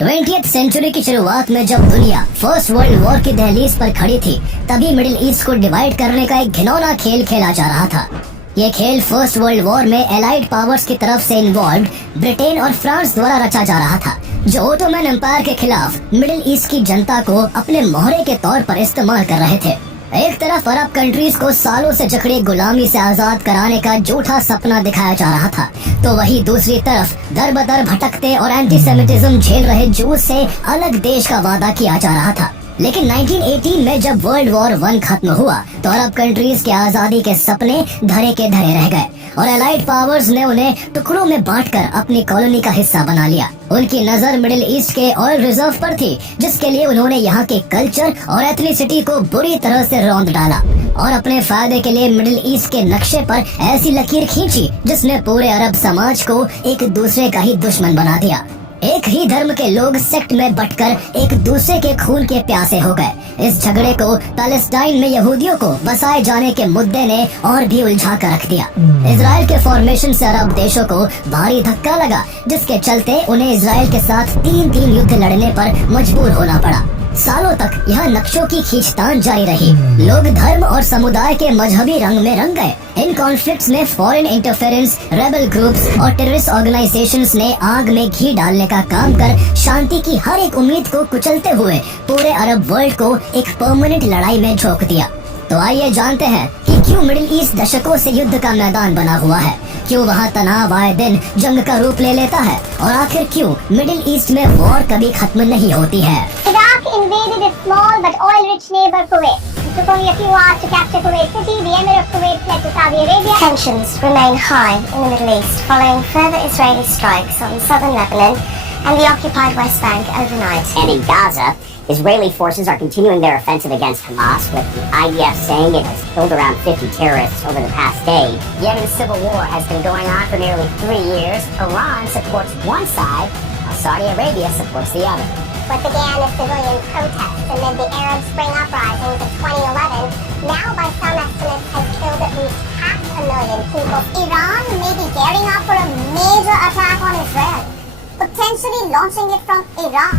20th century की शुरुआत में जब दुनिया फर्स्ट वर्ल्ड वॉर की दहलीज पर खड़ी थी, तभी मिडिल ईस्ट को डिवाइड करने का एक घिनौना खेल खेला जा रहा था। ये खेल फर्स्ट वर्ल्ड वॉर में एलाइड पावर्स की तरफ से इन्वॉल्व ब्रिटेन और फ्रांस द्वारा रचा जा रहा था, जो ओटोमन एम्पायर के खिलाफ मिडिल ईस्ट की जनता को अपने मोहरे के तौर पर इस्तेमाल कर रहे थे। एक तरफ अरब कंट्रीज को सालों से जकड़े गुलामी से आजाद कराने का झूठा सपना दिखाया जा रहा था, तो वहीं दूसरी तरफ दर बदर भटकते और एंटीसेमिटिज्म झेल रहे जूस से अलग देश का वादा किया जा रहा था। लेकिन 1918 में जब वर्ल्ड वॉर 1 खत्म हुआ, तो अरब कंट्रीज के आजादी के सपने धरे के धरे रह गए और एलाइड पावर्स ने उन्हें टुकड़ों में बांटकर अपनी कॉलोनी का हिस्सा बना लिया। उनकी नजर मिडिल ईस्ट के ऑयल रिजर्व पर थी, जिसके लिए उन्होंने यहाँ के कल्चर और एथनिसिटी को बुरी तरह से रौंद डाला और अपने फायदे के लिए मिडिल ईस्ट के नक्शे पर ऐसी लकीर खींची जिसने पूरे अरब समाज को एक दूसरे का ही दुश्मन बना दिया। एक ही धर्म के लोग सेक्ट में बंटकर एक दूसरे के खून के प्यासे हो गए। इस झगड़े को पैलेस्टाइन में यहूदियों को बसाए जाने के मुद्दे ने और भी उलझा कर रख दिया। इजराइल के फॉर्मेशन से अरब देशों को भारी धक्का लगा, जिसके चलते उन्हें इजराइल के साथ 3 युद्ध लड़ने पर मजबूर होना पड़ा। सालों तक यह नक्शों की खींचतान जारी रही। लोग धर्म और समुदाय के मजहबी रंग में रंग गए। इन कॉन्फ्लिक्ट्स में फॉरेन इंटरफेरेंस, रेबल ग्रुप्स और टेररिस्ट ऑर्गेनाइजेशंस ने आग में घी डालने का काम कर शांति की हर एक उम्मीद को कुचलते हुए पूरे अरब वर्ल्ड को एक परमानेंट लड़ाई में झोंक दिया। तो आइए जानते हैं कि क्यों मिडिल ईस्ट दशकों से युद्ध का मैदान बना हुआ है, क्यों वहाँ तनाव आए दिन जंग का रूप ले लेता है, और आखिर क्यों मिडिल ईस्ट में वॉर कभी खत्म नहीं होती है। Iraq invaded a small but oil-rich neighbor, Kuwait. It took only a few hours to capture Kuwait City. The Emir of Kuwait fled to Saudi Arabia. Tensions remain high in the Middle East following further Israeli strikes on southern Lebanon and the occupied West Bank overnight. And in Gaza, Israeli forces are continuing their offensive against Hamas, with the IDF saying it has killed around 50 terrorists over the past day. Yemen's civil war has been going on for nearly 3 years. Iran supports one side, while Saudi Arabia supports the other. What began as civilian protests amid the Arab Spring uprisings of 2011, now by some estimates has killed at least 500,000 people. Iran may be gearing up for a major attack on Israel, potentially launching it from Iraq.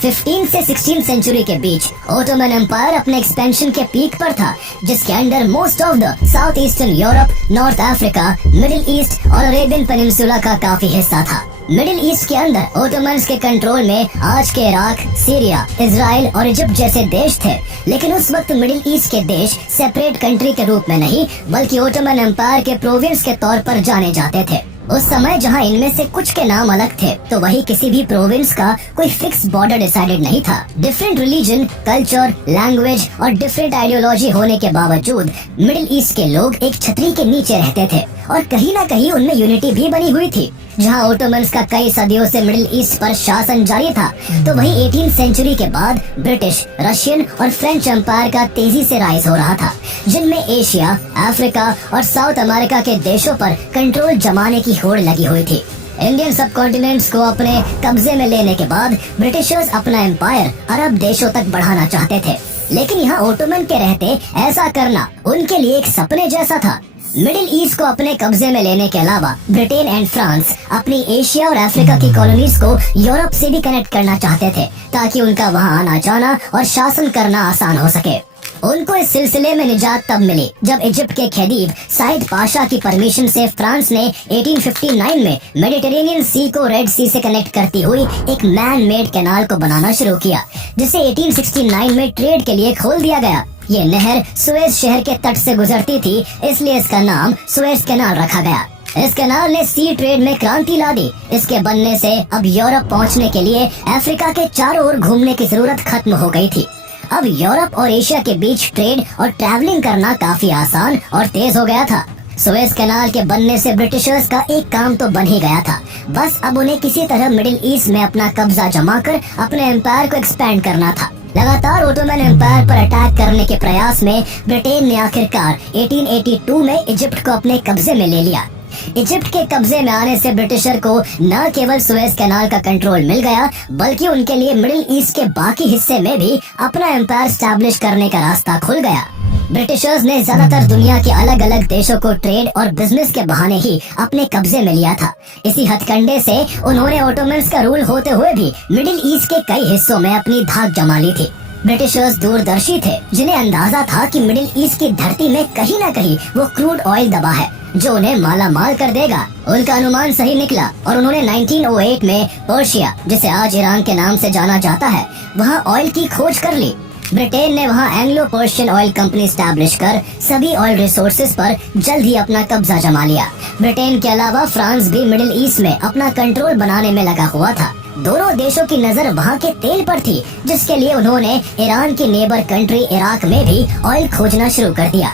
15 से 16 century के बीच Ottoman empire अपने expansion के peak पर था, जिसके under most of the south eastern Europe, north Africa, middle east और Arabian peninsula का काफी हिस्सा था। मिडिल ईस्ट के अंदर ओटोमन्स के कंट्रोल में आज के इराक, सीरिया, इजराइल और इजिप्ट जैसे देश थे, लेकिन उस वक्त मिडिल ईस्ट के देश सेपरेट कंट्री के रूप में नहीं, बल्कि ओटोमन एम्पायर के प्रोविंस के तौर पर जाने जाते थे। उस समय जहां इनमें से कुछ के नाम अलग थे, तो वही किसी भी प्रोविंस का कोई फिक्स बॉर्डर डिसाइडेड नहीं था। डिफरेंट रिलीजन, कल्चर, लैंग्वेज और डिफरेंट आइडियोलॉजी होने के बावजूद मिडिल ईस्ट के लोग एक छतरी के नीचे रहते थे और कहीं ना कहीं उनमें यूनिटी भी बनी हुई थी। जहां ओटोमन्स का कई सदियों से मिडिल ईस्ट पर शासन जारी था, तो वहीं 18th सेंचुरी के बाद ब्रिटिश, रशियन और फ्रेंच एम्पायर का तेजी से राइज हो रहा था, जिनमें एशिया, अफ्रीका और साउथ अमेरिका के देशों पर कंट्रोल जमाने की होड़ लगी हुई थी। इंडियन सब कॉन्टिनेंट्स को अपने कब्जे में लेने के बाद ब्रिटिशर्स अपना एम्पायर अरब देशों तक बढ़ाना चाहते थे, लेकिन यहाँ ओटोमन के रहते ऐसा करना उनके लिए एक सपने जैसा था। मिडिल ईस्ट को अपने कब्जे में लेने के अलावा ब्रिटेन एंड फ्रांस अपनी एशिया और अफ्रीका की कॉलोनीज को यूरोप से भी कनेक्ट करना चाहते थे, ताकि उनका वहां आना जाना और शासन करना आसान हो सके। उनको इस सिलसिले में निजात तब मिली जब इजिप्ट के खदीब साइद पाशा की परमिशन से फ्रांस ने 1859 में मेडिटेरेनियन सी को रेड सी से कनेक्ट करती हुई एक मैन मेड कैनाल को बनाना शुरू किया, जिसे 1869 में ट्रेड के लिए खोल दिया गया। ये नहर सुएज शहर के तट से गुजरती थी, इसलिए इसका नाम सुएज कैनाल रखा गया। इस कैनाल ने सी ट्रेड में क्रांति ला दी। इसके बनने से अब यूरोप पहुंचने के लिए अफ्रीका के चारों ओर घूमने की जरूरत खत्म हो गई थी। अब यूरोप और एशिया के बीच ट्रेड और ट्रैवलिंग करना काफी आसान और तेज हो गया था। सुएज कैनाल के बनने से ब्रिटिशर्स का एक काम तो बन ही गया था, बस अब उन्हें किसी तरह मिडिल ईस्ट में अपना कब्जा जमा कर अपने एम्पायर को एक्सपेंड करना था। लगातार ओटोमन एम्पायर पर अटैक करने के प्रयास में ब्रिटेन ने आखिरकार 1882 में इजिप्ट को अपने कब्जे में ले लिया। इजिप्ट के कब्जे में आने से ब्रिटिशर को न केवल सुएज कैनाल का कंट्रोल मिल गया, बल्कि उनके लिए मिडिल ईस्ट के बाकी हिस्से में भी अपना एम्पायर स्टैब्लिश करने का रास्ता खुल गया। ब्रिटिशर्स ने ज्यादातर दुनिया के अलग अलग देशों को ट्रेड और बिजनेस के बहाने ही अपने कब्जे में लिया था। इसी हथकंडे से उन्होंने ओटोमन्स का रूल होते हुए भी मिडिल ईस्ट के कई हिस्सों में अपनी धाक जमा ली थी। ब्रिटिशर्स दूरदर्शी थे, जिन्हें अंदाजा था कि मिडिल ईस्ट की धरती में कहीं न कहीं वो क्रूड ऑयल दबा है जो उन्हें माला माल कर देगा। उनका अनुमान सही निकला और उन्होंने 1908 में पर्शिया, जिसे आज ईरान के नाम से जाना जाता है, वहाँ ऑयल की खोज कर ली। ब्रिटेन ने वहाँ Anglo Persian oil company establish कर सभी ऑयल रिसोर्सेज पर जल्द ही अपना कब्जा जमा लिया। ब्रिटेन के अलावा फ्रांस भी मिडिल ईस्ट में अपना कंट्रोल बनाने में लगा हुआ था। दोनों देशों की नजर वहाँ के तेल पर थी, जिसके लिए उन्होंने ईरान की नेबर कंट्री इराक में भी ऑयल खोजना शुरू कर दिया।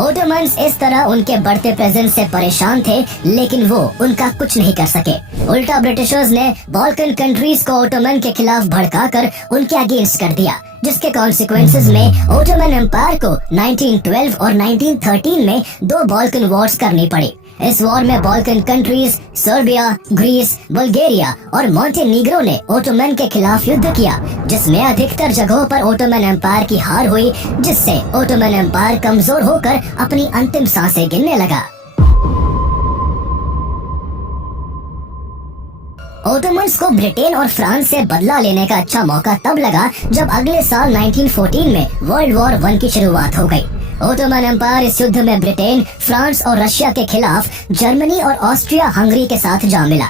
ओटोमन्स इस तरह उनके बढ़ते प्रेजेंस से परेशान थे, लेकिन वो उनका कुछ नहीं कर सके। उल्टा ब्रिटिशर्स ने बाल्कन कंट्रीज को ओटोमन के खिलाफ भड़काकर उनके अगेंस्ट कर दिया, जिसके कॉन्सिक्वेंसेस में ओटोमन एम्पायर को 1912 और 1913 में 2 बाल्कन वॉर्स करनी पड़ी। इस वॉर में Balkan countries Serbia, Greece, Bulgaria और मॉन्टेनीग्रो ने ओटोमन के खिलाफ युद्ध किया, जिसमें अधिकतर जगहों पर ओटोमन एम्पायर की हार हुई, जिससे ओटोमन एम्पायर कमजोर होकर अपनी अंतिम सांसें गिनने लगा। ओटोमन्स को ब्रिटेन और फ्रांस से बदला लेने का अच्छा मौका तब लगा जब अगले साल 1914 में वर्ल्ड वॉर 1 की शुरुआत हो गई। ओटोमन एम्पायर इस युद्ध में ब्रिटेन, फ्रांस और रशिया के खिलाफ जर्मनी और ऑस्ट्रिया हंगरी के साथ जा मिला।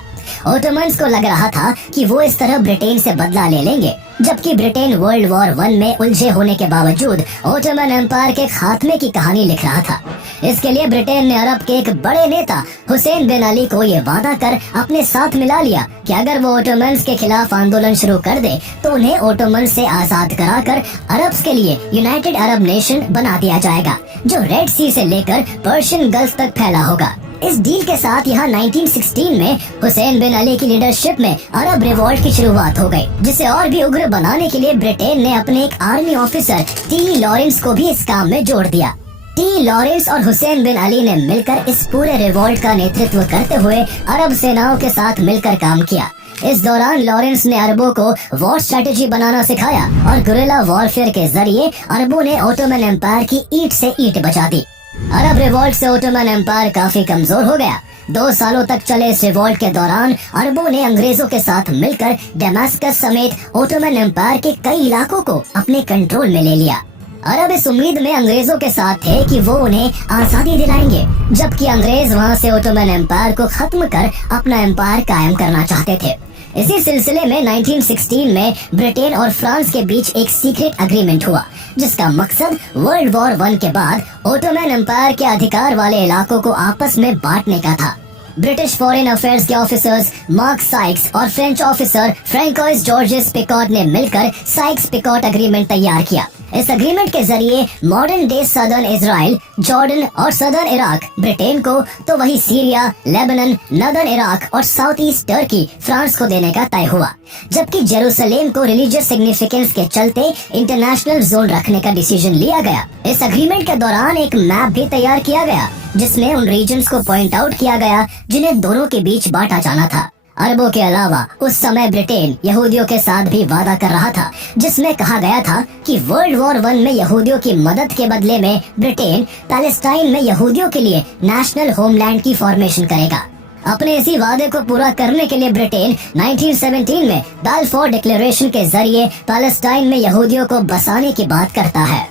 ओटोमन्स को लग रहा था कि वो इस तरह ब्रिटेन से बदला ले लेंगे, जबकि ब्रिटेन वर्ल्ड वॉर 1 में उलझे होने के बावजूद ओटोमन एम्पायर के खात्मे की कहानी लिख रहा था। इसके लिए ब्रिटेन ने अरब के एक बड़े नेता हुसैन बिन अली को ये वादा कर अपने साथ मिला लिया कि अगर वो ओटोमन्स के खिलाफ आंदोलन शुरू कर दे तो उन्हें ओटोमन से आजाद कराकर अरब के लिए यूनाइटेड अरब नेशन बना दिया जाएगा, जो रेड सी से लेकर पर्शियन गल्फ तक फैला होगा। इस डील के साथ यहाँ 1916 में हुसैन बिन अली की लीडरशिप में अरब रिवॉल्ट की शुरुआत हो गई, जिसे और भी उग्र बनाने के लिए ब्रिटेन ने अपने एक आर्मी ऑफिसर टी लॉरेंस को भी इस काम में जोड़ दिया। टी लॉरेंस और हुसैन बिन अली ने मिलकर इस पूरे रिवॉल्ट का नेतृत्व करते हुए अरब सेनाओं के साथ मिलकर काम किया। इस दौरान लॉरेंस ने अरबों को वॉर स्ट्रेटेजी बनाना सिखाया और गुरिल्ला वॉरफेयर के जरिए अरबों ने ओटोमन एम्पायर की ईंट से ईंट बचा दी। अरब रिवॉल्ट से ओटोमन एम्पायर काफी कमजोर हो गया। 2 सालों तक चले इस रिवॉल्ट के दौरान अरबों ने अंग्रेजों के साथ मिलकर डेमास्कस समेत ओटोमन एम्पायर के कई इलाकों को अपने कंट्रोल में ले लिया। अरब इस उम्मीद में अंग्रेजों के साथ थे कि वो उन्हें आजादी दिलाएंगे, जबकि अंग्रेज वहाँ से ओटोमन एम्पायर को खत्म कर अपना एम्पायर कायम करना चाहते थे। इसी सिलसिले में 1916 में ब्रिटेन और फ्रांस के बीच एक सीक्रेट एग्रीमेंट हुआ, जिसका मकसद वर्ल्ड वॉर 1 के बाद ओटोमन एम्पायर के अधिकार वाले इलाकों को आपस में बांटने का था। ब्रिटिश फॉरेन अफेयर्स के ऑफिसर्स मार्क साइक्स और French officer François George's picot ने मिलकर साइक्स पिकॉट एग्रीमेंट तैयार किया। इस एग्रीमेंट के जरिए modern day southern Israel, Jordan और सदर्न इराक ब्रिटेन को, तो वही सीरिया, लेबनान, नदर्न इराक और साउथ ईस्ट टर्की फ्रांस को देने का तय हुआ, जबकि जेरूसलेम को रिलीजियस सिग्निफिकेंस के चलते इंटरनेशनल जोन रखने का डिसीजन लिया गया। इस एग्रीमेंट के दौरान एक मैप भी तैयार किया गया, जिसमें उन रीजन्स को पॉइंट आउट किया गया जिन्हें दोनों के बीच बांटा जाना था। अरबों के अलावा उस समय ब्रिटेन यहूदियों के साथ भी वादा कर रहा था, जिसमें कहा गया था कि वर्ल्ड वॉर 1 में यहूदियों की मदद के बदले में ब्रिटेन पैलेस्टाइन में यहूदियों के लिए नेशनल होमलैंड की फॉर्मेशन करेगा। अपने इसी वादे को पूरा करने के लिए ब्रिटेन 1917 में बाल्फोर डिक्लेरेशन के जरिए पैलेस्टाइन में यहूदियों को बसाने की बात करता है।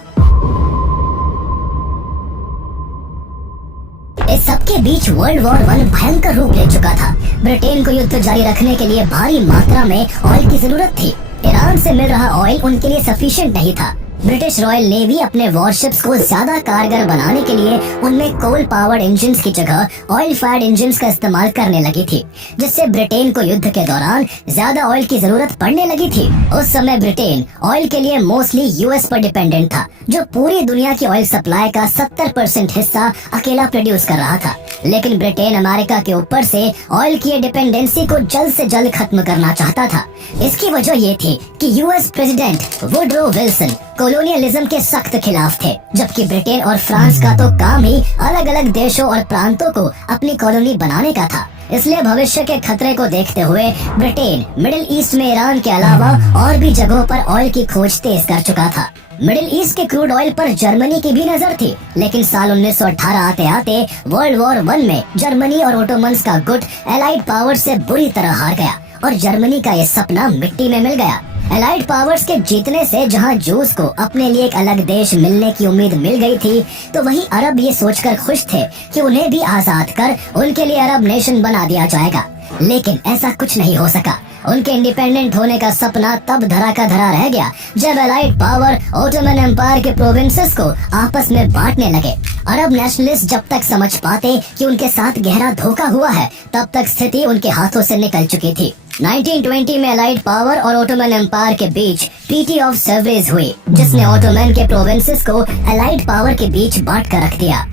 इस सबके बीच वर्ल्ड वॉर 1 भयंकर रूप ले चुका था। ब्रिटेन को युद्ध जारी रखने के लिए भारी मात्रा में ऑयल की जरूरत थी। ईरान से मिल रहा ऑयल उनके लिए सफिशिएंट नहीं था। ब्रिटिश रॉयल नेवी अपने वॉरशिप्स को ज्यादा कारगर बनाने के लिए उनमें कोल पावर्ड इंजन्स की जगह ऑयल फायर्ड इंजन्स का इस्तेमाल करने लगी थी, जिससे ब्रिटेन को युद्ध के दौरान ज्यादा ऑयल की जरूरत पड़ने लगी थी। उस समय ब्रिटेन ऑयल के लिए मोस्टली यूएस पर डिपेंडेंट था, जो पूरी दुनिया की ऑयल सप्लाई का 70% हिस्सा अकेला प्रोड्यूस कर रहा था। लेकिन ब्रिटेन अमेरिका के ऊपर से ऑयल की डिपेंडेंसी को जल्द से जल्द खत्म करना चाहता था। इसकी वजह ये थी कि US president Woodrow Wilson colonialism के सख्त खिलाफ थे, जबकि ब्रिटेन और फ्रांस का तो काम ही अलग अलग देशों और प्रांतों को अपनी कॉलोनी बनाने का था। इसलिए भविष्य के खतरे को देखते हुए ब्रिटेन मिडिल ईस्ट में ईरान के अलावा और भी जगहों पर ऑयल की खोज तेज कर चुका था। मिडिल ईस्ट के क्रूड ऑयल पर जर्मनी की भी नजर थी, लेकिन साल 1918 आते आते वर्ल्ड वॉर 1 में जर्मनी और ओटोमन्स का गुट एलाइड पावर से बुरी तरह हार गया और जर्मनी का ये सपना मिट्टी में मिल गया। एलाइड पावर्स के जीतने से जहां जूस को अपने लिए एक अलग देश मिलने की उम्मीद मिल गई थी, तो वहीं अरब ये सोचकर खुश थे कि उन्हें भी आजाद कर उनके लिए अरब नेशन बना दिया जाएगा। लेकिन ऐसा कुछ नहीं हो सका। उनके इंडिपेंडेंट होने का सपना तब धरा का धरा रह गया जब एलाइड पावर ओटोमन एम्पायर के प्रोविंसेस को आपस में बांटने लगे। अरब नेशनलिस्ट जब तक समझ पाते कि उनके साथ गहरा धोखा हुआ है, तब तक स्थिति उनके हाथों से निकल चुकी थी। 1920 में एलाइड पावर और ओटोमन एम्पायर के बीच ट्रीटी ऑफ सेवरेज हुई, जिसने ओटोमन के प्रोविंसेस को एलाइड पावर के बीच बांट कर रख दिया।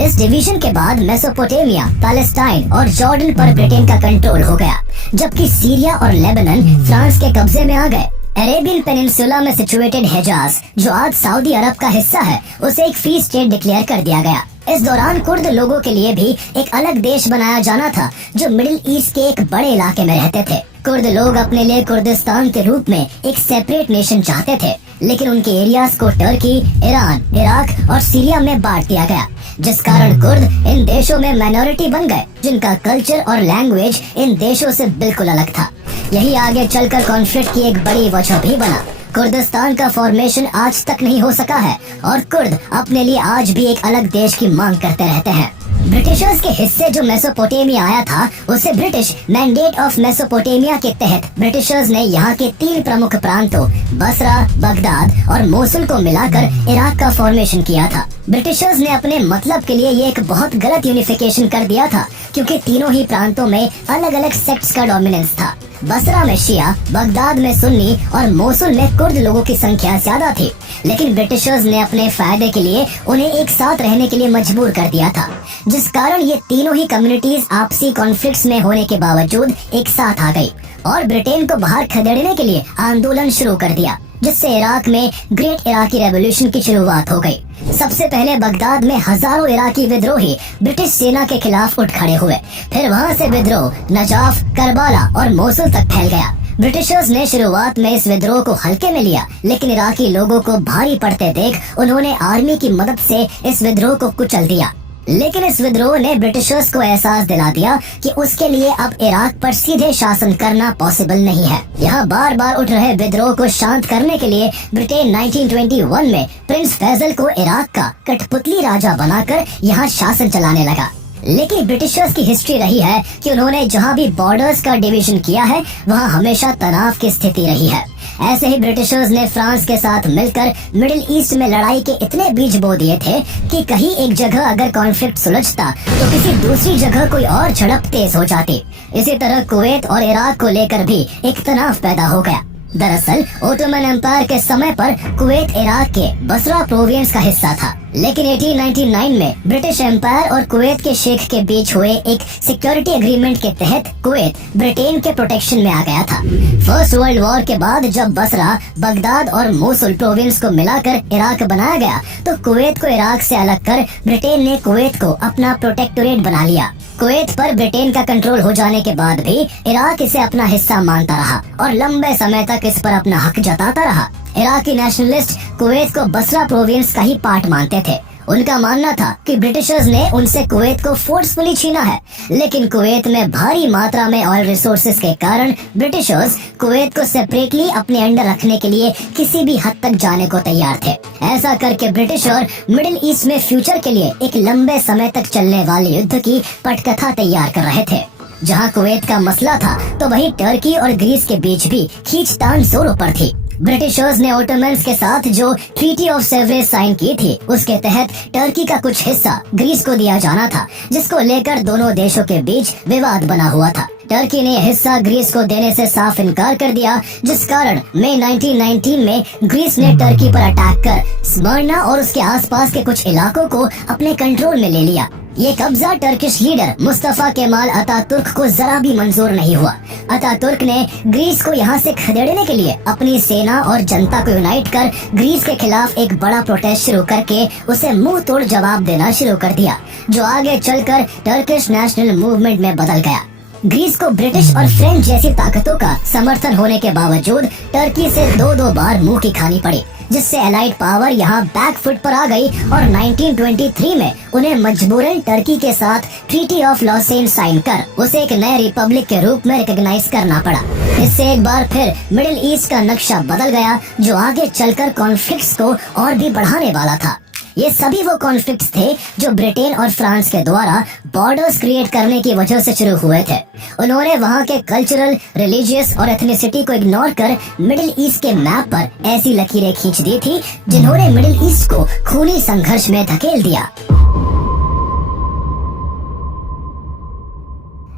इस डिवीजन के बाद मेसोपोटामिया, पैलेस्टाइन और जॉर्डन पर ब्रिटेन का कंट्रोल हो गया, जबकि सीरिया और लेबनान फ्रांस के कब्जे में आ गए। अरेबियन पेनिनसुला में सिचुएटेड हिजाज, जो आज सऊदी अरब का हिस्सा है, उसे एक फ्री स्टेट डिक्लेयर कर दिया गया। इस दौरान कुर्द लोगों के लिए भी एक अलग देश बनाया जाना था, जो मिडिल ईस्ट के एक बड़े इलाके में रहते थे। कुर्द लोग अपने लिए कुर्दिस्तान के रूप में एक सेपरेट नेशन चाहते थे, लेकिन उनके एरियाज को टर्की, ईरान, इराक और सीरिया में बांट दिया गया, जिस कारण कुर्द इन देशों में माइनॉरिटी बन गए, जिनका कल्चर और लैंग्वेज इन देशों से बिल्कुल अलग था। यही आगे चलकर कॉन्फ्लिक्ट की एक बड़ी वजह भी बना। कुर्दिस्तान का फॉर्मेशन आज तक नहीं हो सका है और कुर्द अपने लिए आज भी एक अलग देश की मांग करते रहते हैं। ब्रिटिशर्स के हिस्से जो मेसोपोटामिया आया था, उसे ब्रिटिश मैंडेट ऑफ मेसोपोटामिया के तहत ब्रिटिशर्स ने यहाँ के 3 प्रमुख प्रांतों बसरा, बगदाद और मोसुल को मिलाकर इराक का फॉर्मेशन किया था। ब्रिटिशर्स ने अपने मतलब के लिए ये एक बहुत गलत यूनिफिकेशन कर दिया था, क्योंकि तीनों ही प्रांतों में अलग अलग सेक्ट्स का डोमिनेंस था। बसरा में शिया, बगदाद में सुन्नी और मोसुल में कुर्द लोगों की संख्या ज्यादा थी, लेकिन ब्रिटिशर्स ने अपने फायदे के लिए उन्हें एक साथ रहने के लिए मजबूर कर दिया था, जिस कारण ये तीनों ही कम्युनिटीज आपसी कॉन्फ्लिक्ट्स में होने के बावजूद एक साथ आ गई और ब्रिटेन को बाहर खदेड़ने के लिए आंदोलन शुरू कर दिया, जिससे इराक में ग्रेट इराकी रेवोल्यूशन की शुरुआत हो गई। सबसे पहले बगदाद में हजारों इराकी विद्रोही ब्रिटिश सेना के खिलाफ उठ खड़े हुए। फिर वहां से विद्रोह नजाफ, करबाला और मोसुल तक फैल गया। ब्रिटिशर्स ने शुरुआत में इस विद्रोह को हल्के में लिया, लेकिन इराकी लोगों को भारी पड़ते देख उन्होंने आर्मी की मदद से इस विद्रोह को कुचल दिया। लेकिन इस विद्रोह ने ब्रिटिशर्स को एहसास दिला दिया कि उसके लिए अब इराक पर सीधे शासन करना पॉसिबल नहीं है। यहाँ बार बार उठ रहे विद्रोह को शांत करने के लिए ब्रिटेन 1921 में प्रिंस फैजल को इराक का कठपुतली राजा बनाकर यहाँ शासन चलाने लगा। लेकिन ब्रिटिशर्स की हिस्ट्री रही है कि उन्होंने जहाँ भी बॉर्डर्स का डिवीजन किया है, वहाँ हमेशा तनाव की स्थिति रही है। ऐसे ही ब्रिटिशर्स ने फ्रांस के साथ मिलकर मिडिल ईस्ट में लड़ाई के इतने बीज बो दिए थे कि कहीं एक जगह अगर कॉन्फ्लिक्ट सुलझता तो किसी दूसरी जगह कोई और झड़प तेज हो जाती। इसी तरह कुवैत और इराक को लेकर भी एक तनाव पैदा हो गया। दरअसल ओटोमन एम्पायर के समय पर कुवैत इराक के बसरा प्रोविंस का हिस्सा था, लेकिन 1899 में ब्रिटिश एम्पायर और कुवैत के शेख के बीच हुए एक सिक्योरिटी एग्रीमेंट के तहत कुवैत ब्रिटेन के प्रोटेक्शन में आ गया था। फर्स्ट वर्ल्ड वॉर के बाद जब बसरा, बगदाद और मोसुल प्रोविंस को मिलाकर इराक बनाया गया, तो कुवैत को इराक से अलग कर ब्रिटेन ने कुवैत को अपना प्रोटेक्टोरेट बना लिया। कुवैत पर ब्रिटेन का कंट्रोल हो जाने के बाद भी इराक इसे अपना हिस्सा मानता रहा और लंबे समय तक इस पर अपना हक जताता रहा। इराकी नेशनलिस्ट कुवैत को बसरा प्रोविंस का ही पार्ट मानते थे। उनका मानना था कि ब्रिटिशर्स ने उनसे कुवैत को फोर्सफुली छीना है, लेकिन कुवैत में भारी मात्रा में ऑयल रिसोर्सेज के कारण ब्रिटिशर्स कुवैत को सेपरेटली अपने अंडर रखने के लिए किसी भी हद तक जाने को तैयार थे। ऐसा करके ब्रिटिश और मिडिल ईस्ट में फ्यूचर के लिए एक लंबे समय तक चलने वाले युद्ध की पटकथा तैयार कर रहे थे। जहाँ कुवैत का मसला था, तो वहीं टर्की और ग्रीस के बीच भी खींचतान जोरों पर थी। ब्रिटिशर्स ने ओटोमन्स के साथ जो ट्रीटी ऑफ सेवरेज साइन की थी, उसके तहत टर्की का कुछ हिस्सा ग्रीस को दिया जाना था, जिसको लेकर दोनों देशों के बीच विवाद बना हुआ था। टर्की ने हिस्सा ग्रीस को देने से साफ इनकार कर दिया, जिस कारण मई 1919 में ग्रीस ने टर्की पर अटैक कर स्मरना और उसके आसपास के कुछ इलाकों को अपने कंट्रोल में ले लिया। ये कब्जा Turkish leader Mustafa Kemal Ataturk को जरा भी मंजूर नहीं हुआ। अतातुर्क ने ग्रीस को यहाँ से खदेड़ने के लिए अपनी सेना और जनता को यूनाइट कर ग्रीस के खिलाफ एक बड़ा प्रोटेस्ट शुरू करके उसे मुंह तोड़ जवाब देना शुरू कर दिया, जो आगे चलकर टर्किश नेशनल मूवमेंट में बदल गया। ग्रीस को ब्रिटिश और फ्रेंच जैसी ताकतों का समर्थन होने के बावजूद टर्की से दो बार मुंह की खानी पड़ी, जिससे एलाइड पावर यहाँ बैकफुट पर आ गई और 1923 में उन्हें मजबूरन टर्की के साथ ट्रीटी ऑफ लॉसेन साइन कर उसे एक नए रिपब्लिक के रूप में रिकॉग्नाइज करना पड़ा। इससे एक बार फिर मिडिल ईस्ट का नक्शा बदल गया, जो आगे चलकर कॉन्फ्लिक्ट्स को और भी बढ़ाने वाला था। ये सभी वो कॉन्फ्लिक्ट्स थे जो ब्रिटेन और फ्रांस के द्वारा बॉर्डर्स क्रिएट करने की वजह से शुरू हुए थे। उन्होंने वहाँ के कल्चरल, रिलीजियस और एथनिसिटी को इग्नोर कर मिडिल ईस्ट के मैप पर ऐसी लकीरें खींच दी थी जिन्होंने मिडिल ईस्ट को खूनी संघर्ष में धकेल दिया।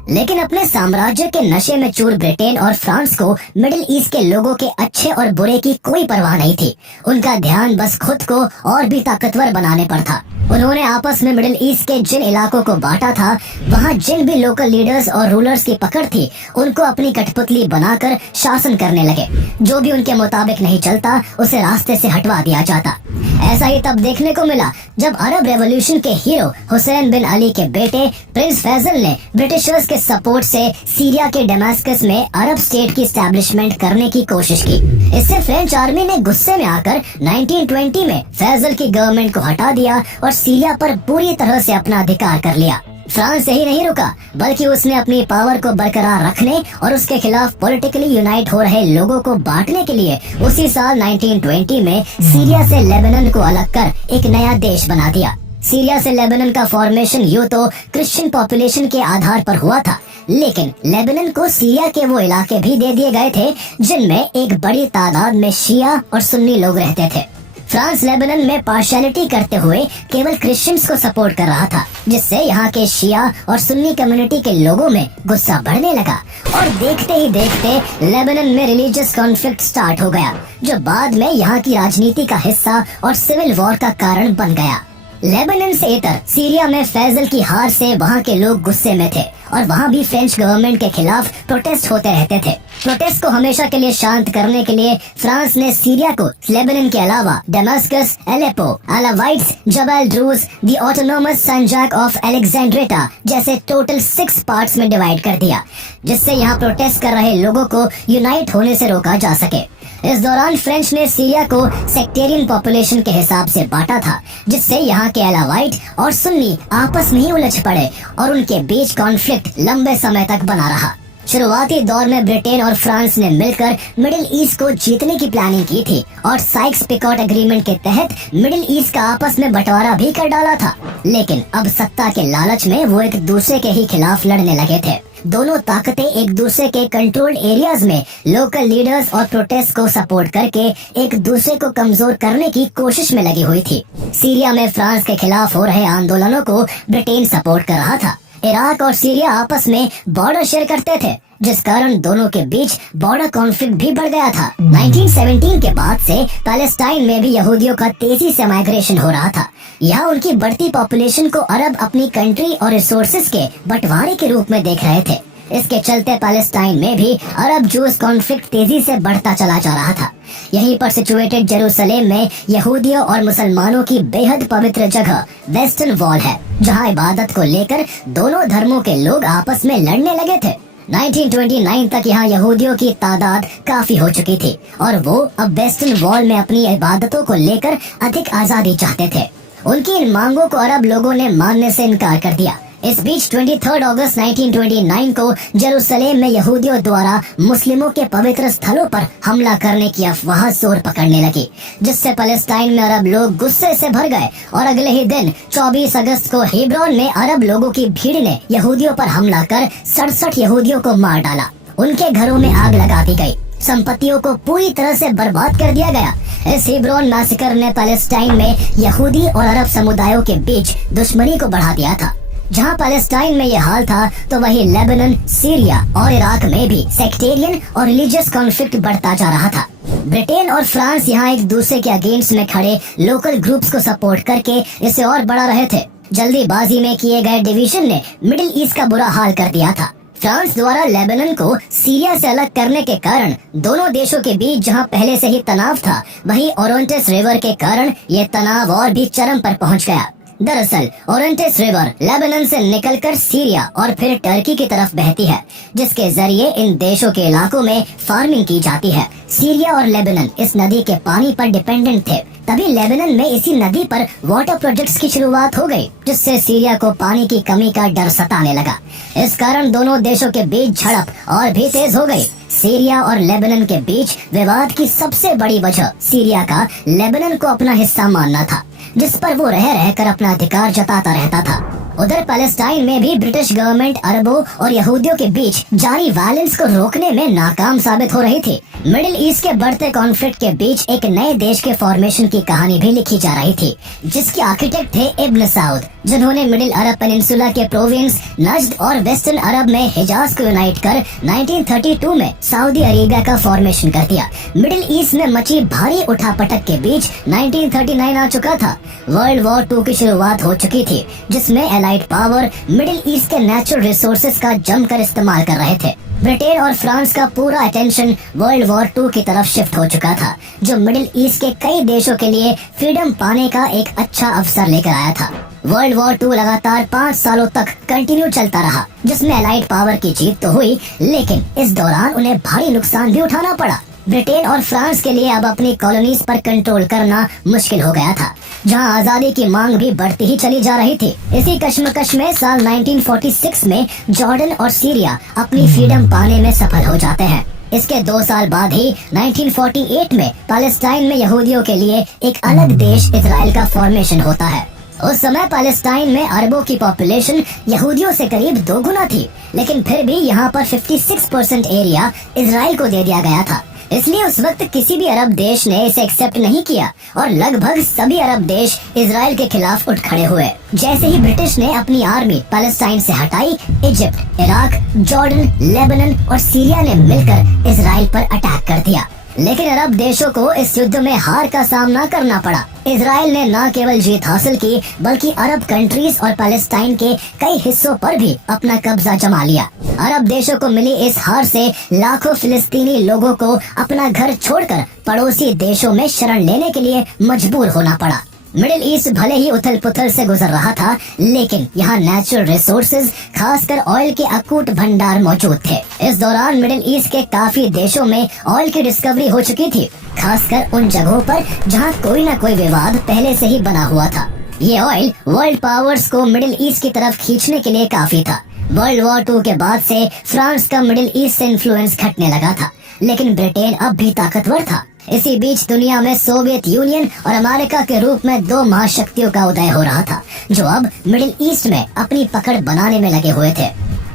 लेकिन अपने साम्राज्य के नशे में चूर ब्रिटेन और फ्रांस को मिडिल ईस्ट के लोगों के अच्छे और बुरे की कोई परवाह नहीं थी। उनका ध्यान बस खुद को और भी ताकतवर बनाने पर था। उन्होंने आपस में मिडिल ईस्ट के जिन इलाकों को बांटा था, वहाँ जिन भी लोकल लीडर्स और रूलर्स की पकड़ थी, उनको अपनी कठपुतली बनाकर शासन करने लगे। जो भी उनके मुताबिक नहीं चलता उसे रास्ते से हटवा दिया जाता। ऐसा ही तब देखने को मिला जब अरब रेवोल्यूशन के हीरो हुसैन बिन अली के बेटे प्रिंस फैजल ने ब्रिटिशर्स के सपोर्ट से सीरिया के डेमास्कस में अरब स्टेट की एस्टैब्लिशमेंट करने की कोशिश की। इससे फ्रेंच आर्मी ने गुस्से में आकर 1920 में फैजल की गवर्नमेंट को हटा दिया और सीरिया पर पूरी तरह से अपना अधिकार कर लिया। फ्रांस यही नहीं रुका, बल्कि उसने अपनी पावर को बरकरार रखने और उसके खिलाफ पॉलिटिकली यूनाइट हो रहे लोगों को बांटने के लिए उसी साल 1920 में सीरिया से लेबनान को अलग कर एक नया देश बना दिया। सीरिया से लेबनान का फॉर्मेशन यूं तो क्रिश्चियन पॉपुलेशन के आधार पर हुआ था, लेकिन लेबनान को सीरिया के वो इलाके भी दे दिए गए थे जिनमें एक बड़ी तादाद में शिया और सुन्नी लोग रहते थे। फ्रांस लेबनान में पार्शियलिटी करते हुए केवल क्रिश्चियंस को सपोर्ट कर रहा था, जिससे यहाँ के शिया और सुन्नी कम्युनिटी के लोगों में गुस्सा बढ़ने लगा और देखते ही देखते लेबनान में रिलीजियस कॉन्फ्लिक्ट स्टार्ट हो गया, जो बाद में यहाँ की राजनीति का हिस्सा और सिविल वॉर का कारण बन गया। लेबनान से इतर सीरिया में फैजल की हार से वहाँ के लोग गुस्से में थे और वहाँ भी फ्रेंच गवर्नमेंट के खिलाफ प्रोटेस्ट होते रहते थे। प्रोटेस्ट को हमेशा के लिए शांत करने के लिए फ्रांस ने सीरिया को लेबनान के अलावा Damascus, Aleppo, Alawites, Jabal Druze, the autonomous sanjak of Alexandretta जैसे टोटल 6 पार्ट्स में डिवाइड कर दिया, जिससे यहाँ प्रोटेस्ट कर रहे लोगों को यूनाइट होने से रोका जा सके। इस दौरान फ्रेंच ने सीरिया को सेक्टेरियन पॉपुलेशन के हिसाब से बांटा था, जिससे यहाँ के अलावाइट और सुन्नी आपस में ही उलझ पड़े और उनके बीच कॉन्फ्लिक्ट लंबे समय तक बना रहा। शुरुआती दौर में ब्रिटेन और फ्रांस ने मिलकर मिडिल ईस्ट को जीतने की प्लानिंग की थी और साइक्स-पिकॉट एग्रीमेंट के तहत मिडिल ईस्ट का आपस में बंटवारा भी कर डाला था, लेकिन अब सत्ता के लालच में वो एक दूसरे के ही खिलाफ लड़ने लगे थे। दोनों ताकतें एक दूसरे के कंट्रोल्ड एरियाज में लोकल लीडर्स और प्रोटेस्ट को सपोर्ट करके एक दूसरे को कमजोर करने की कोशिश में लगी हुई थी। सीरिया में फ्रांस के खिलाफ हो रहे आंदोलनों को ब्रिटेन सपोर्ट कर रहा था। इराक और सीरिया आपस में बॉर्डर शेयर करते थे, जिस कारण दोनों के बीच बॉर्डर कॉन्फ्लिक्ट भी बढ़ गया था। 1917 के बाद से पैलेस्टाइन में भी यहूदियों का तेजी से माइग्रेशन हो रहा था। यहाँ उनकी बढ़ती पॉपुलेशन को अरब अपनी कंट्री और रिसोर्सेज के बंटवारे के रूप में देख रहे थे। इसके चलते पैलेस्टाइन में भी अरब जूस कॉन्फ्लिक्ट तेजी से बढ़ता चला जा रहा था। यहीं पर सिचुएटेड जेरूसलेम में यहूदियों और मुसलमानों की बेहद पवित्र जगह वेस्टर्न वॉल है, जहाँ इबादत को लेकर दोनों धर्मों के लोग आपस में लड़ने लगे थे। 1929 तक यहाँ यहूदियों की तादाद काफी हो चुकी थी और वो अब वेस्टर्न वॉल में अपनी इबादतों को लेकर अधिक आजादी चाहते थे। उनकी इन मांगों को अरब लोगों ने मानने से इनकार कर दिया। इस बीच 23 अगस्त 1929 को जेरूसलेम में यहूदियों द्वारा मुस्लिमों के पवित्र स्थलों पर हमला करने की अफवाह जोर पकड़ने लगी, जिससे पैलेस्टाइन में अरब लोग गुस्से से भर गए और अगले ही दिन 24 अगस्त को हेब्रोन में अरब लोगों की भीड़ ने यहूदियों पर हमला कर 67 यहूदियों को मार डाला। उनके घरों में आग लगा दी गई, संपत्तियों को पूरी तरह से बर्बाद कर दिया गया। इस हेब्रोन मैसेकर ने पैलेस्टाइन में यहूदी और अरब समुदायों के बीच दुश्मनी को बढ़ा दिया था। जहां पैलेस्टाइन में यह हाल था, तो वहीं लेबनान, सीरिया और इराक में भी सेक्टेरियन और रिलीजियस कॉन्फ्लिक्ट बढ़ता जा रहा था। ब्रिटेन और फ्रांस यहाँ एक दूसरे के अगेंस्ट में खड़े लोकल ग्रुप्स को सपोर्ट करके इसे और बढ़ा रहे थे। जल्दीबाजी में किए गए डिवीजन ने मिडिल ईस्ट का बुरा हाल कर दिया था। फ्रांस द्वारा लेबनान को सीरिया से अलग करने के कारण दोनों देशों के बीच जहां पहले से ही तनाव था, वहीं ओरोंटेस रिवर के कारण ये तनाव और भी चरम पर पहुंच गया। दरअसल ओरोंटेस रिवर लेबनान से निकलकर सीरिया और फिर टर्की की तरफ बहती है, जिसके जरिए इन देशों के इलाकों में फार्मिंग की जाती है। सीरिया और लेबनान इस नदी के पानी पर डिपेंडेंट थे। तभी लेबनान में इसी नदी पर वाटर प्रोजेक्ट्स की शुरुआत हो गई, जिससे सीरिया को पानी की कमी का डर सताने लगा। इस कारण दोनों देशों के बीच झड़प और भी तेज हो गई। सीरिया और लेबनान के बीच विवाद की सबसे बड़ी वजह सीरिया का लेबनान को अपना हिस्सा मानना था, जिस पर वो रह रहकर अपना अधिकार जताता रहता था। उधर पैलेस्टाइन में भी ब्रिटिश गवर्नमेंट अरबों और यहूदियों के बीच जारी वायलेंस को रोकने में नाकाम साबित हो रही थी। मिडिल ईस्ट के बढ़ते कॉन्फ्लिक्ट के बीच एक नए देश के फॉर्मेशन की कहानी भी लिखी जा रही थी, जिसके आर्किटेक्ट थे इब्न साउद, जिन्होंने मिडिल अरब पेनिनसुला के प्रोविंस नज्द और वेस्टर्न अरब में हिजाज को यूनाइट कर 1932 में सऊदी अरेबिया का फॉर्मेशन कर दिया। मिडिल ईस्ट में मची भारी उठापटक के बीच 1939 आ चुका था। वर्ल्ड वॉर 2 की शुरुआत हो चुकी थी, जिसमें एलाइड पावर मिडिल ईस्ट के नेचुरल रिसोर्सेज का जमकर इस्तेमाल कर रहे थे। ब्रिटेन और फ्रांस का पूरा अटेंशन वर्ल्ड वॉर 2 की तरफ शिफ्ट हो चुका था, जो मिडिल ईस्ट के कई देशों के लिए फ्रीडम पाने का एक अच्छा अवसर लेकर आया था। वर्ल्ड वॉर 2 लगातार 5 सालों तक कंटिन्यू चलता रहा, जिसमें एलाइड पावर की जीत तो हुई, लेकिन इस दौरान उन्हें भारी नुकसान भी उठाना पड़ा। ब्रिटेन और फ्रांस के लिए अब अपनी कॉलोनीज पर कंट्रोल करना मुश्किल हो गया था, जहां आजादी की मांग भी बढ़ती ही चली जा रही थी। इसी कश्मकश में साल 1946 में जॉर्डन और सीरिया अपनी फ्रीडम पाने में सफल हो जाते हैं। इसके 2 साल बाद ही 1948 में पैलेस्टाइन में यहूदियों के लिए एक अलग देश इजराइल का फॉर्मेशन होता है। उस समय पैलेस्टाइन में अरबों की पॉपुलेशन यहूदियों से करीब 2 गुना थी, लेकिन फिर भी यहाँ पर 56% एरिया इजराइल को दे दिया गया था। इसलिए उस वक्त किसी भी अरब देश ने इसे एक्सेप्ट नहीं किया और लगभग सभी अरब देश इजराइल के खिलाफ उठ खड़े हुए। जैसे ही ब्रिटिश ने अपनी आर्मी पैलेस्टाइन से हटाई, इजिप्ट, इराक, जॉर्डन, लेबनान और सीरिया ने मिलकर इजराइल पर अटैक कर दिया। लेकिन अरब देशों को इस युद्ध में हार का सामना करना पड़ा। इजराइल ने न केवल जीत हासिल की, बल्कि अरब कंट्रीज और पैलेस्टाइन के कई हिस्सों पर भी अपना कब्जा जमा लिया। अरब देशों को मिली इस हार से लाखों फिलिस्तीनी लोगों को अपना घर छोड़कर पड़ोसी देशों में शरण लेने के लिए मजबूर होना पड़ा। मिडिल ईस्ट भले ही उथल पुथल से गुजर रहा था, लेकिन यहाँ नेचुरल रिसोर्सेज, खासकर ऑयल के अकूट भंडार मौजूद थे। इस दौरान मिडिल ईस्ट के काफी देशों में ऑयल की डिस्कवरी हो चुकी थी, खासकर उन जगहों पर जहाँ कोई न कोई विवाद पहले से ही बना हुआ था। ये ऑयल वर्ल्ड पावर्स को मिडिल ईस्ट की तरफ खींचने के लिए काफी था। वर्ल्ड वॉर 2 के बाद से फ्रांस का मिडिल ईस्ट से इन्फ्लुएंस घटने लगा था, लेकिन ब्रिटेन अब भी ताकतवर था। इसी बीच दुनिया में सोवियत यूनियन और अमेरिका के रूप में 2 महाशक्तियों का उदय हो रहा था, जो अब मिडिल ईस्ट में अपनी पकड़ बनाने में लगे हुए थे।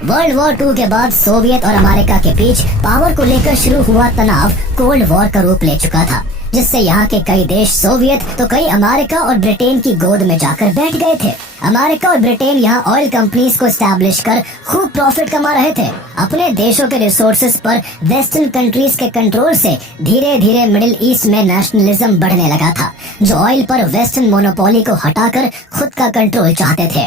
वर्ल्ड वॉर 2 के बाद सोवियत और अमेरिका के बीच पावर को लेकर शुरू हुआ तनाव कोल्ड वॉर का रूप ले चुका था, जिससे यहाँ के कई देश सोवियत तो कई अमेरिका और ब्रिटेन की गोद में जाकर बैठ गए थे। अमेरिका और ब्रिटेन यहाँ ऑयल कंपनीज को एस्टैब्लिश कर खूब प्रॉफिट कमा रहे थे। अपने देशों के रिसोर्सेज पर वेस्टर्न कंट्रीज के कंट्रोल से धीरे धीरे मिडिल ईस्ट में नेशनलिज्म बढ़ने लगा था, जो ऑयल पर वेस्टर्न मोनोपोली को हटाकर खुद का कंट्रोल चाहते थे।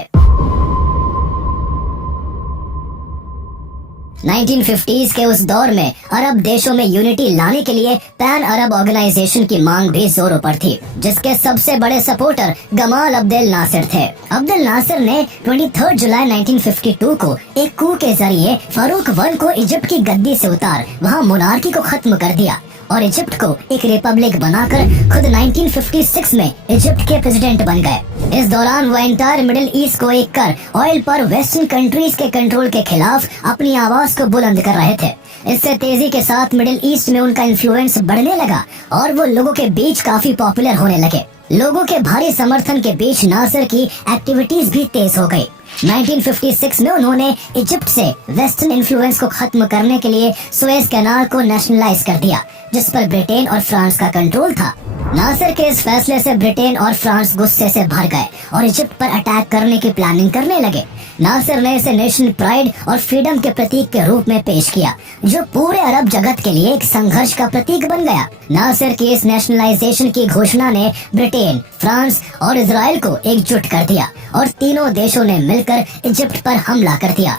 1950s के उस दौर में अरब देशों में यूनिटी लाने के लिए पैन अरब ऑर्गेनाइजेशन की मांग भी जोरों पर थी, जिसके सबसे बड़े सपोर्टर गमाल अब्देल नासिर थे। अब्देल नासिर ने 23 जुलाई 1952 को एक कू के जरिए फारूक I को इजिप्ट की गद्दी से उतार वहां मोनार्की को खत्म कर दिया और इजिप्ट को एक रिपब्लिक बनाकर खुद 1956 में इजिप्ट के प्रेसिडेंट बन गए। इस दौरान वो एंटायर मिडिल ईस्ट को एक कर ऑयल पर वेस्टर्न कंट्रीज के कंट्रोल के खिलाफ अपनी आवाज को बुलंद कर रहे थे। इससे तेजी के साथ मिडिल ईस्ट में उनका इन्फ्लुएंस बढ़ने लगा और वो लोगों के बीच काफी पॉपुलर होने लगे। लोगों के भारी समर्थन के बीच नासिर की एक्टिविटीज भी तेज हो गई। 1956 में उन्होंने इजिप्ट से वेस्टर्न इन्फ्लुएंस को खत्म करने के लिए सुएज कैनाल को नेशनलाइज कर दिया, जिस पर ब्रिटेन और फ्रांस का कंट्रोल था। नासिर के इस फैसले से ब्रिटेन और फ्रांस गुस्से से भर गए और इजिप्ट पर अटैक करने की प्लानिंग करने लगे। नासिर ने इसे नेशन प्राइड और फ्रीडम के प्रतीक के रूप में पेश किया, जो पूरे अरब जगत के लिए एक संघर्ष का प्रतीक बन गया। नासिर की इस नेशनलाइजेशन की घोषणा ने ब्रिटेन, फ्रांस और इजराइल को एकजुट कर दिया और तीनों देशों ने मिलकर इजिप्ट पर हमला कर दिया।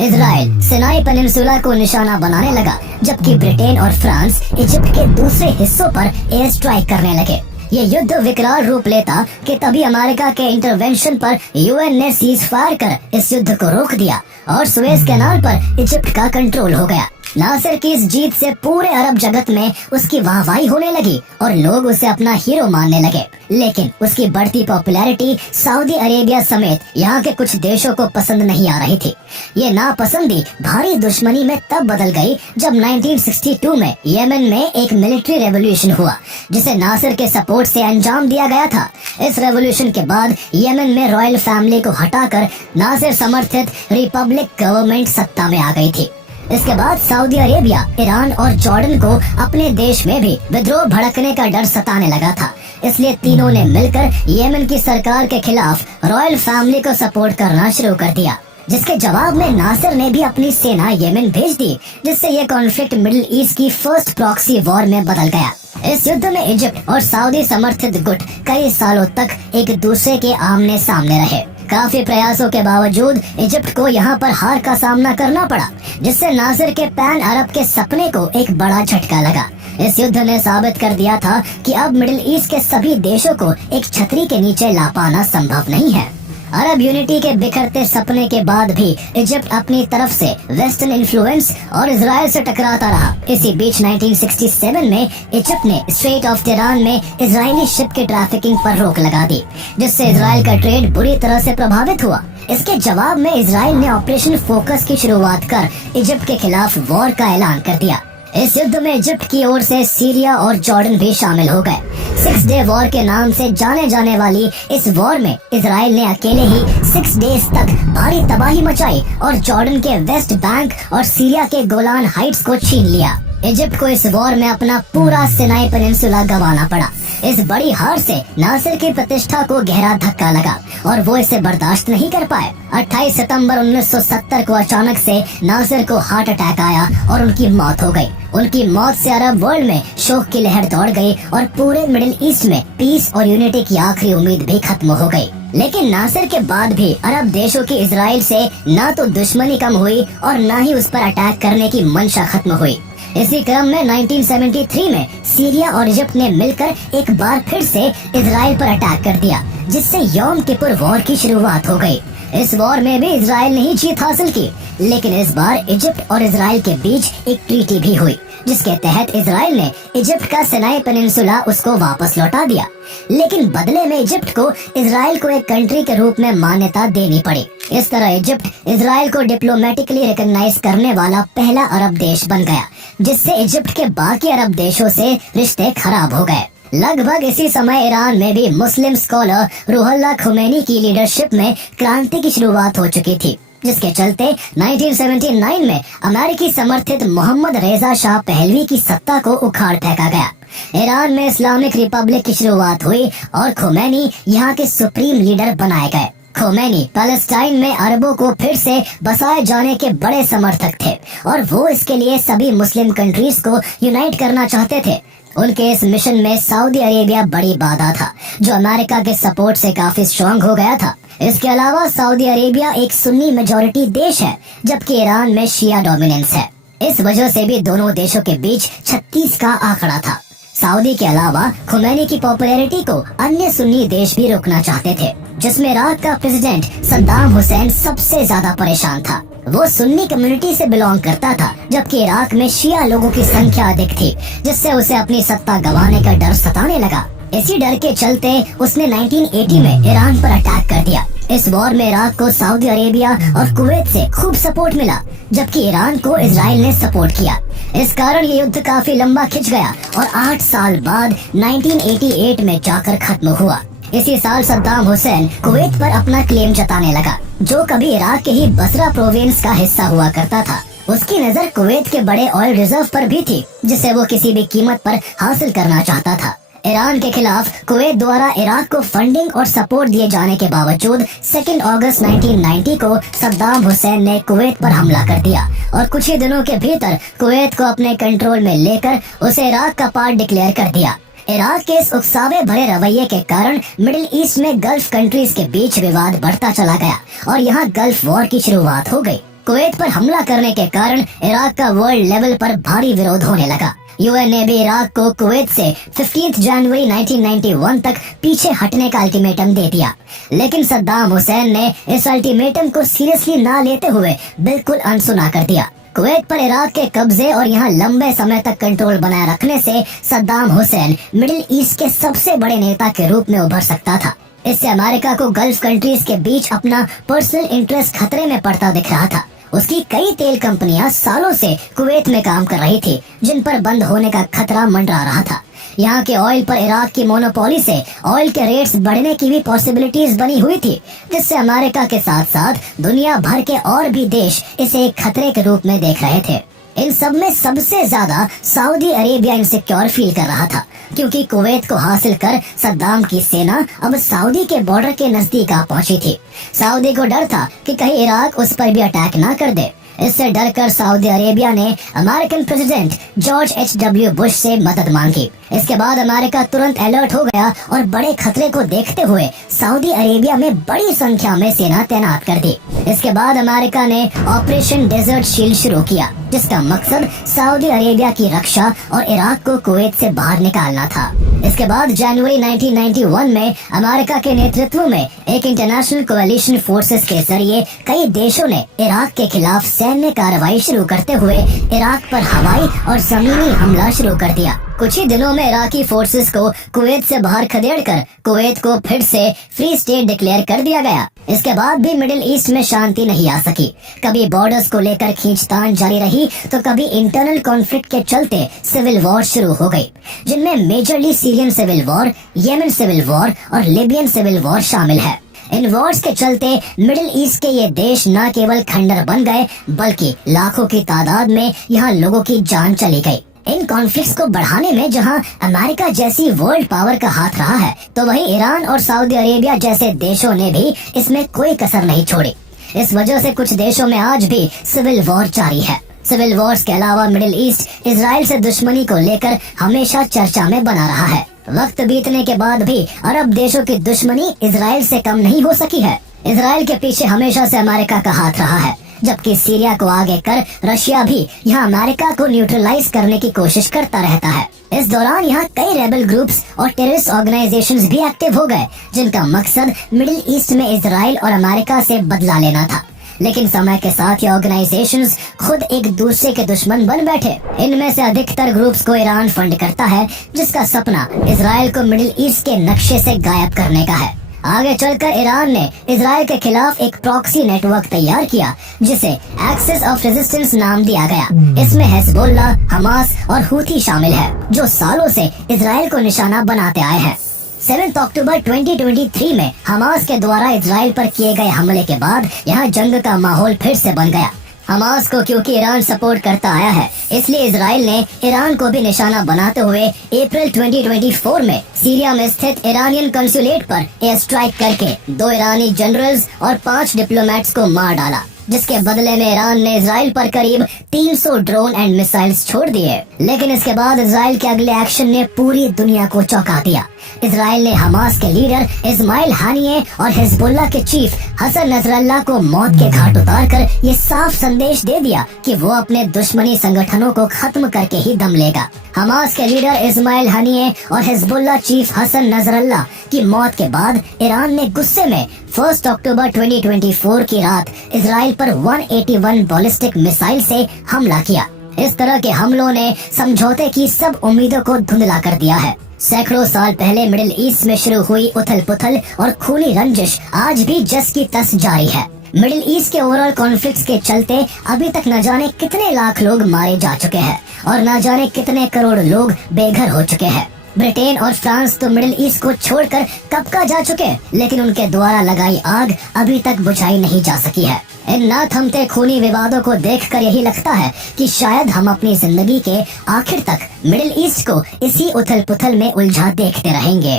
इजराइल सिनाई पेनिनसुला को निशाना बनाने लगा, जबकि ब्रिटेन और फ्रांस इजिप्ट के दूसरे हिस्सों पर एयर स्ट्राइक करने लगे। ये युद्ध विकराल रूप लेता कि तभी अमेरिका के इंटरवेंशन पर यूएन ने सीज फायर कर इस युद्ध को रोक दिया और सुएज कैनाल पर इजिप्ट का कंट्रोल हो गया। नासिर की इस जीत से पूरे अरब जगत में उसकी वाहवाही होने लगी और लोग उसे अपना हीरो मानने लगे। लेकिन उसकी बढ़ती पॉपुलैरिटी सऊदी अरेबिया समेत यहाँ के कुछ देशों को पसंद नहीं आ रही थी। ये नापसंदी भारी दुश्मनी में तब बदल गई जब 1962 में यमन में एक मिलिट्री रेवोल्यूशन हुआ, जिसे नासिर के सपोर्ट से अंजाम दिया गया था। इस रेवोल्यूशन के बाद यमन में रॉयल फैमिली को हटाकर नासिर समर्थित रिपब्लिक गवर्नमेंट सत्ता में आ गई थी। इसके बाद सऊदी अरेबिया, ईरान और जॉर्डन को अपने देश में भी विद्रोह भड़कने का डर सताने लगा था। इसलिए तीनों ने मिलकर यमन की सरकार के खिलाफ रॉयल फैमिली को सपोर्ट करना शुरू कर दिया, जिसके जवाब में नासिर ने भी अपनी सेना यमन भेज दी, जिससे ये कॉन्फ्लिक्ट मिडिल ईस्ट की फर्स्ट प्रॉक्सी वॉर में बदल गया। इस युद्ध में इजिप्ट और सऊदी समर्थित गुट कई सालों तक एक दूसरे के आमने सामने रहे। काफी प्रयासों के बावजूद इजिप्ट को यहाँ पर हार का सामना करना पड़ा, जिससे नासिर के पैन अरब के सपने को एक बड़ा झटका लगा। इस युद्ध ने साबित कर दिया था कि अब मिडिल ईस्ट के सभी देशों को एक छतरी के नीचे ला पाना संभव नहीं है। अरब यूनिटी के बिखरते सपने के बाद भी इजिप्ट अपनी तरफ से वेस्टर्न इन्फ्लुएंस और इजराइल से टकराता रहा। इसी बीच 1967 में इजिप्ट ने स्ट्रेट ऑफ टिरान में इजरायली शिप की ट्रैफिकिंग पर रोक लगा दी, जिससे इजराइल का ट्रेड बुरी तरह से प्रभावित हुआ। इसके जवाब में इजराइल ने ऑपरेशन फोकस की शुरुआत कर इजिप्ट के खिलाफ वॉर का ऐलान कर दिया। इस युद्ध में इजिप्ट की ओर से सीरिया और जॉर्डन भी शामिल हो गए। 6 डे वॉर के नाम से जाने जाने वाली इस वॉर में इजराइल ने अकेले ही 6 डेज तक भारी तबाही मचाई और जॉर्डन के वेस्ट बैंक और सीरिया के गोलान हाइट्स को छीन लिया। इजिप्ट को इस वॉर में अपना पूरा सिनाई पेनिनसुला गंवाना पड़ा। इस बड़ी हार से नासिर की प्रतिष्ठा को गहरा धक्का लगा और वो इसे बर्दाश्त नहीं कर पाए। 28 सितंबर 1970 को अचानक से नासिर को हार्ट अटैक आया और उनकी मौत हो गई। उनकी मौत से अरब वर्ल्ड में शोक की लहर दौड़ गई और पूरे मिडिल ईस्ट में पीस और यूनिटी की आखिरी उम्मीद भी खत्म हो गई। लेकिन नासिर के बाद भी अरब देशों की इजराइल से न तो दुश्मनी कम हुई और न ही उस पर अटैक करने की मंशा खत्म हुई। इसी क्रम में 1973 में सीरिया और इजिप्ट ने मिलकर एक बार फिर से इजराइल पर अटैक कर दिया, जिससे यौम किपुर वॉर की शुरुआत हो गई। इस वॉर में भी इजराइल ने ही जीत हासिल की, लेकिन इस बार इजिप्ट और इजराइल के बीच एक ट्रीटी भी हुई, जिसके तहत इजराइल ने इजिप्ट का सिनाई पेनिनसुला उसको वापस लौटा दिया। लेकिन बदले में इजिप्ट को इजराइल को एक कंट्री के रूप में मान्यता देनी पड़ी। इस तरह इजिप्ट इजराइल को डिप्लोमेटिकली रिकॉग्नाइज करने वाला पहला अरब देश बन गया, जिससे इजिप्ट के बाकी अरब देशों से रिश्ते खराब हो गए। लगभग इसी समय ईरान में भी मुस्लिम स्कॉलर रूहुल्लाह खुमैनी की लीडरशिप में क्रांति की शुरुआत हो चुकी थी, जिसके चलते 1979 में अमेरिकी समर्थित मोहम्मद रेजा शाह पहलवी की सत्ता को उखाड़ फेंका गया। ईरान में इस्लामिक रिपब्लिक की शुरुआत हुई और खुमैनी यहाँ के सुप्रीम लीडर बनाए गए। खुमैनी पैलेस्टाइन में अरबों को फिर से बसाए जाने के बड़े समर्थक थे और वो इसके लिए सभी मुस्लिम कंट्रीज को यूनाइट करना चाहते थे। उनके इस मिशन में सऊदी अरेबिया बड़ी बाधा था, जो अमेरिका के सपोर्ट से काफी स्ट्रांग हो गया था। इसके अलावा सऊदी अरेबिया एक सुन्नी मेजॉरिटी देश है, जबकि ईरान में शिया डोमिनेंस है। इस वजह से भी दोनों देशों के बीच 36 का आंकड़ा था। सऊदी के अलावा खुमैनी की पॉपुलैरिटी को अन्य सुन्नी देश भी रोकना चाहते थे, जिसमें इराक का प्रेसिडेंट सद्दाम हुसैन सबसे ज्यादा परेशान था। वो सुन्नी कम्युनिटी से बिलोंग करता था, जबकि इराक में शिया लोगों की संख्या अधिक थी, जिससे उसे अपनी सत्ता गंवाने का डर सताने लगा। इसी डर के चलते उसने 1980 में ईरान पर अटैक कर दिया। इस वॉर में इराक को सऊदी अरेबिया और कुवैत से खूब सपोर्ट मिला, जबकि ईरान को इजराइल ने सपोर्ट किया। इस कारण ये युद्ध काफी लंबा खिंच गया और 8 साल बाद 1988 में जाकर खत्म हुआ। इसी साल सद्दाम हुसैन कुवैत पर अपना क्लेम जताने लगा, जो कभी इराक के ही बसरा प्रोविंस का हिस्सा हुआ करता था। उसकी नजर कुवैत के बड़े ऑयल रिजर्व पर भी थी, जिसे वो किसी भी कीमत पर हासिल करना चाहता था। ईरान के खिलाफ कुवैत द्वारा इराक को फंडिंग और सपोर्ट दिए जाने के बावजूद 2 अगस्त 1990 को सद्दाम हुसैन ने कुवैत पर हमला कर दिया और कुछ ही दिनों के भीतर कुवैत को अपने कंट्रोल में लेकर उसे इराक का पार्ट डिक्लेयर कर दिया। इराक के इस उकसावे भरे रवैये के कारण मिडिल ईस्ट में गल्फ कंट्रीज के बीच विवाद बढ़ता चला गया और यहाँ गल्फ वॉर की शुरुआत हो गई। कुवैत पर हमला करने के कारण इराक का वर्ल्ड लेवल पर भारी विरोध होने लगा। यूएन ने भी इराक को कुवैत से 15 जनवरी 1991 तक पीछे हटने का अल्टीमेटम दे दिया, लेकिन सद्दाम हुसैन ने इस अल्टीमेटम को सीरियसली ना लेते हुए बिल्कुल अनसुना कर दिया। कुवैत पर इराक के कब्जे और यहाँ लंबे समय तक कंट्रोल बनाए रखने से सद्दाम हुसैन मिडिल ईस्ट के सबसे बड़े नेता के रूप में उभर सकता था। इससे अमेरिका को गल्फ कंट्रीज के बीच अपना पर्सनल इंटरेस्ट खतरे में पड़ता दिख रहा था। उसकी कई तेल कंपनियां सालों से कुवैत में काम कर रही थी, जिन पर बंद होने का खतरा मंडरा रहा था। यहाँ के ऑयल पर इराक की मोनोपोली से ऑयल के रेट्स बढ़ने की भी पॉसिबिलिटीज बनी हुई थी, जिससे अमेरिका के साथ साथ दुनिया भर के और भी देश इसे एक खतरे के रूप में देख रहे थे। इन सब में सबसे ज्यादा सऊदी अरेबिया इनसिक्योर फील कर रहा था, क्योंकि कुवैत को हासिल कर सद्दाम की सेना अब सऊदी के बॉर्डर के नजदीक आ पहुंची थी। सऊदी को डर था कि कहीं इराक उस पर भी अटैक ना कर दे। इससे डरकर सऊदी अरेबिया ने American president George H.W. Bush से मदद मांगी। इसके बाद अमेरिका तुरंत अलर्ट हो गया और बड़े खतरे को देखते हुए सऊदी अरेबिया में बड़ी संख्या में सेना तैनात कर दी। इसके बाद अमेरिका ने ऑपरेशन डेजर्ट शील्ड शुरू किया, जिसका मकसद सऊदी अरेबिया की रक्षा और इराक को कुवैत से बाहर निकालना था। इसके बाद जनवरी 1991 में अमेरिका के नेतृत्व में एक इंटरनेशनल कोएलिशन फोर्सेस के जरिए कई देशों ने इराक के खिलाफ सैन्य कार्रवाई शुरू करते हुए इराक पर हवाई और जमीनी हमला शुरू कर दिया। कुछ ही दिनों में इराकी फोर्सेस को कुवैत से बाहर खदेड़कर कुवैत को फिर से फ्री स्टेट डिक्लेयर कर दिया गया। इसके बाद भी मिडिल ईस्ट में शांति नहीं आ सकी। कभी बॉर्डर्स को लेकर खींचतान जारी रही, तो कभी इंटरनल कॉन्फ्लिक्ट के चलते सिविल वॉर शुरू हो गई, जिनमें majorly Syrian civil war, Yemen civil war और लिबियन सिविल वॉर शामिल है। इन वॉर्स के चलते मिडिल ईस्ट के ये देश न केवल खंडर बन गए, बल्कि लाखों की तादाद में यहाँ लोगों की जान चली गई। इन कॉन्फ्लिक्ट्स को बढ़ाने में जहां अमेरिका जैसी वर्ल्ड पावर का हाथ रहा है, तो वहीं ईरान और सऊदी अरेबिया जैसे देशों ने भी इसमें कोई कसर नहीं छोड़ी। इस वजह से कुछ देशों में आज भी सिविल वॉर जारी है। सिविल वॉर्स के अलावा मिडिल ईस्ट इजराइल से दुश्मनी को लेकर हमेशा चर्चा में बना रहा है। वक्त बीतने के बाद भी अरब देशों की दुश्मनी इजराइल से कम नहीं हो सकी है। इजराइल के पीछे हमेशा से अमेरिका का हाथ रहा है, जबकि सीरिया को आगे कर रशिया भी यहाँ अमेरिका को न्यूट्रलाइज करने की कोशिश करता रहता है। इस दौरान यहाँ कई रेबल ग्रुप्स और टेररिस्ट ऑर्गेनाइजेशंस भी एक्टिव हो गए, जिनका मकसद मिडिल ईस्ट में इजराइल और अमेरिका से बदला लेना था। लेकिन समय के साथ ये ऑर्गेनाइजेशंस खुद एक दूसरे के दुश्मन बन बैठे। इनमें से अधिकतर ग्रुप्स को ईरान फंड करता है, जिसका सपना इजराइल को मिडिल ईस्ट के नक्शे से गायब करने का है। आगे चलकर ईरान ने इजराइल के खिलाफ एक प्रॉक्सी नेटवर्क तैयार किया, जिसे एक्सिस ऑफ रेजिस्टेंस नाम दिया गया। इसमें हिजबुल्लाह, हमास और हूथी शामिल है, जो सालों से इजराइल को निशाना बनाते आए हैं। 7 अक्टूबर 2023 में हमास के द्वारा इजराइल पर किए गए हमले के बाद यहाँ जंग का माहौल फिर से बन गया। हमास को क्योंकि ईरान सपोर्ट करता आया है, इसलिए इजराइल ने ईरान को भी निशाना बनाते हुए अप्रैल 2024 में सीरिया में स्थित ईरानियन कंसुलेट पर एयर स्ट्राइक करके 2 ईरानी जनरल्स और 5 डिप्लोमेट्स को मार डाला, जिसके बदले में ईरान ने इजराइल पर करीब 300 ड्रोन एंड मिसाइल्स छोड़ दिए। लेकिन इसके बाद इजराइल के अगले एक्शन ने पूरी दुनिया को चौंका दिया। इजराइल ने हमास के लीडर इस्माइल हानिये और हिजबुल्लाह के चीफ हसन नसरल्लाह को मौत के घाट उतारकर ये साफ संदेश दे दिया कि वो अपने दुश्मनी संगठनों को खत्म करके ही दम लेगा। हमास के लीडर इस्माइल हानिये और हिजबुल्लाह चीफ हसन नसरल्लाह की मौत के बाद ईरान ने गुस्से में 1 अक्टूबर 2024 की रात इजराइल पर 181 बैलिस्टिक मिसाइल से हमला किया। इस तरह के हमलों ने समझौते की सब उम्मीदों को धुंधला कर दिया है। सैकड़ों साल पहले मिडिल ईस्ट में शुरू हुई उथल पुथल और खूनी रंजिश आज भी जस की तस जारी है। मिडिल ईस्ट के ओवरऑल कॉन्फ्लिक्ट्स के चलते अभी तक न जाने कितने लाख लोग मारे जा चुके हैं और न जाने कितने करोड़ लोग बेघर हो चुके हैं। ब्रिटेन और फ्रांस तो मिडिल ईस्ट को छोड़कर कब का जा चुके, लेकिन उनके द्वारा लगाई आग अभी तक बुझाई नहीं जा सकी है। इन ना थमते खूनी विवादों को देखकर यही लगता है कि शायद हम अपनी जिंदगी के आखिर तक मिडिल ईस्ट को इसी उथल पुथल में उलझा देखते रहेंगे।